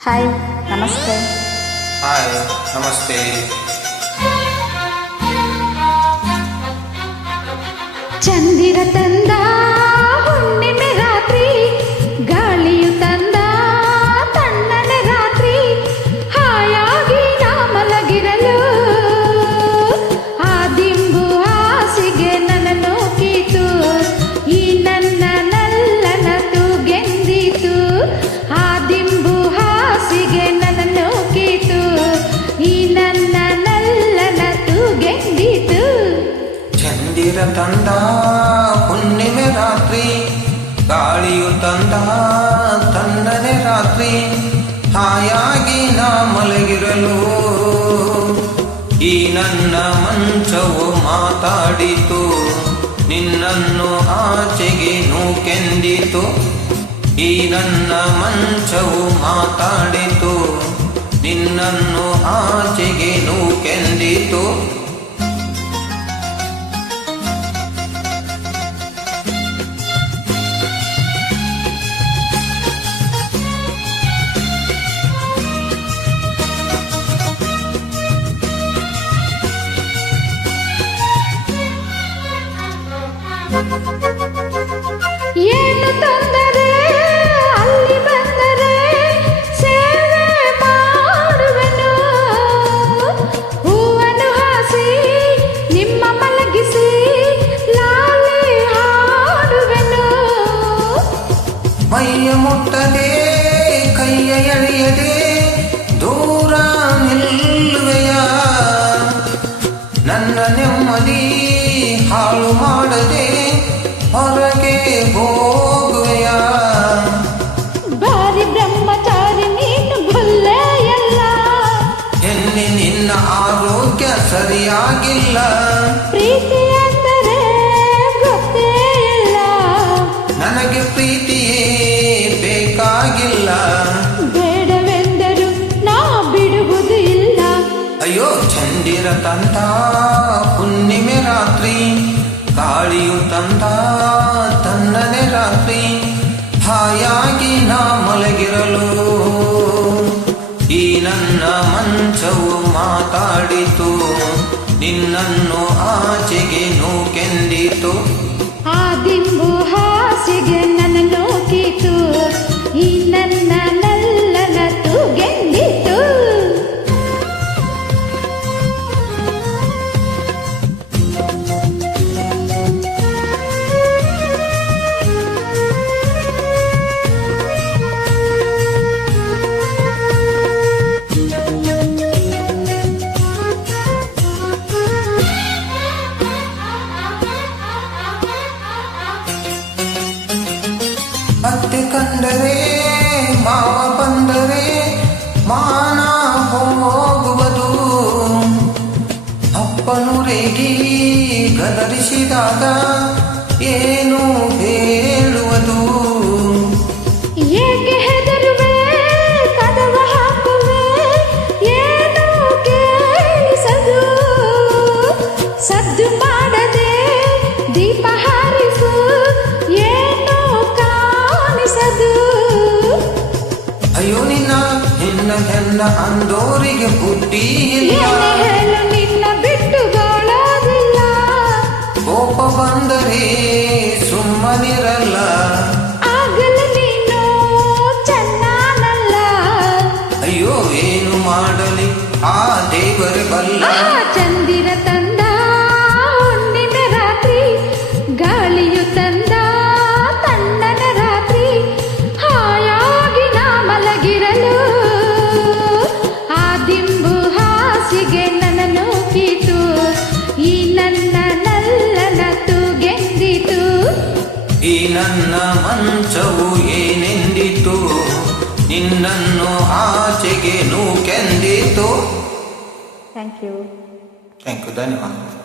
Hi ನಮಸ್ತೆ. Hi ನಮಸ್ತೆ. ಚಂದಿರ ತಂದ ಹುಣ್ಣಿಮೆ ರಾತ್ರಿ, ಗಾಳಿಯು ತಂದ ತಣ್ಣನೆ ರಾತ್ರಿ, ಹಾಯಾಗಿ ನಾ ಮಲಗಿರಲು ಆ ದಿಂಬು ಹಾಸಿಗೆ ನನ್ನನ್ನು ಕೀತು, ಈ ನನ್ನ ನಲ್ಲನ ತೂಗೆಂದಿತು. ಆ ದಿಂಬು ಹಾಸಿಗೆ ನನ್ನನ್ನು ಕೀತು, ಈ ನನ್ನ ನಲ್ಲನ ತೂಗೆಂದಿತು. ಚಂದಿರ ತಂದ ಹುಣ್ಣಿಮೆ ರಾತ್ರಿ, ಗಾಳಿಯು ತಂದ ತಣ್ಣನೆ ರಾತ್ರಿ, ಹಾಯಾಗಿ ನಾ ಮಲಗಿರಲು ಈ ನನ್ನ ಮಂಚವು ಮಾತಾಡಿತು, ನಿನ್ನನ್ನು ಆಚೆಗೆ ನೂಕೆಂದಿತು. ಈ ನನ್ನ ಮಂಚವು ಮಾತಾಡಿತು, ನಿನ್ನನ್ನು ಆಚೆಗೆ ನೂಕೆಂದಿತು. ಏನು ತೊಂದರೆ ಅಲ್ಲಿ ಬಂದರೆ ಸೇವೆ ಮಾಡುವೆನು, ಹೂವನ್ನು ಹಾಸಿ ನಿಮ್ಮ ಮಲಗಿಸಿ ಲಾಲಿ ಹಾಡುವೆನು. ಮೈಯ ಮುಟ್ಟದೆ ಕೈಯ ಎಳೆಯದೆ ದೂರ ನಿಲ್ಲುವೆಯ, ನನ್ನ ನೆಮ್ಮದಿ ಹಾಳು ಮಾಡದೆ ಹೊರಗೆ ಹೋಗುವೆಯ. ಬಾರಿ ಬ್ರಹ್ಮಚಾರಿ ನೀನು ಗೊಲ್ಲೆಯಲ್ಲ, ಎಲ್ಲಿ ನಿನ್ನ ಆರೋಗ್ಯ ಸರಿಯಾಗಿಲ್ಲ. ಪ್ರೀತಿ ಅಂದರೆ ಗೊತ್ತೇ ಇಲ್ಲ, ನನಗೆ ಪ್ರೀತಿಯೇ ಬೇಕಾಗಿಲ್ಲ. ಬೇಡವೆಂದರು ನಾ ಬಿಡುವುದು ಇಲ್ಲ. ಅಯ್ಯೋ ಚಂದಿರ ತಂದ ಹುಣ್ಣಿಮೆ ರಾತ್ರಿ, ಗಾಳಿಯು ತಂದ ತಣ್ಣನೆ ರಾತ್ರಿ, ಹಾಯಾಗಿ ನಾ ಮಲಗಿರಲು ಈ ನನ್ನ ಮಂಚವು ಮಾತಾಡಿತು, ನಿನ್ನನ್ನು ಆಚೆಗೆ ನೂಕೆಂದಿತು. ಆ ದಿಂಬು ಹಾಸಿಗೆ ನನ್ನನ್ನು ಕೀತು, ಈ ನನ್ನ ನಲ್ಲನ ತೂಗೆಂದಿತು. ಅತ್ತೆ ಕಂಡರೆ ಮಾವ ಬಂದರೆ ಮಾನ ಹೋಗುವುದು, ಅಪ್ಪನು ರೇಗಿ ಗದರಿಸಿದಾಗ ಏನು ಹೇಳುವುದು. ಏಕೆ ಹೆದರುವೆ ಕದವ ಹಾಕುವೆ, ಏನು ಕೇಳಿಸದು, ಸದ್ದು ಮಾಡದೆ ದೀಪ ಹಾರಿಸು, ಏನು ಕಾಣಿಸದು. ಅಯ್ಯೋ ನಿನ್ನ ಹೆಣ್ಣ ಅಂದೋರಿಗೆ ಬುದ್ಧಿ ಇಲ್ಲ, ಏನೇ ಹೇಳು ನಿನ್ನ ಬಿಟ್ಟು ಬಾಳೋದಿಲ್ಲ. ಕೋಪ ಬಂದರೆ ಸುಮ್ಮನಿರಲ್ಲ, ಆಗಲು ನೀನು ಚೆನ್ನಾನಲ್ಲ. ಅಯ್ಯೋ ಏನು ಮಾಡಲಿ ಆ ದೇವರೇ ಬಲ್ಲ. ಆ ಚಂದಿರ ತಂದ ಹುಣ್ಣಿಮೆ ರಾತ್ರಿ, ಗಾಳಿಯು ತಂದ ತಣ್ಣನ ರಾತ್ರಿ, ಹಾಯಾಗಿ ನಾ ಮಲಗಿರಲು ಆ ದಿಂಬು ಹಾಸಿಗೆ ನನ್ನನ್ನು ಕೀತು, ಈ ನನ್ನ ನಲ್ಲನ ತೂಗೆಂದಿತು. ಈ ನನ್ನ ಮಂಚವು ಏನೆಂದಿತು, ನಿನ್ನನ್ನು ಆಚೆಗೆ ನೂಕೆಂದಿತು. Thank you. ಧನ್ಯವಾದ.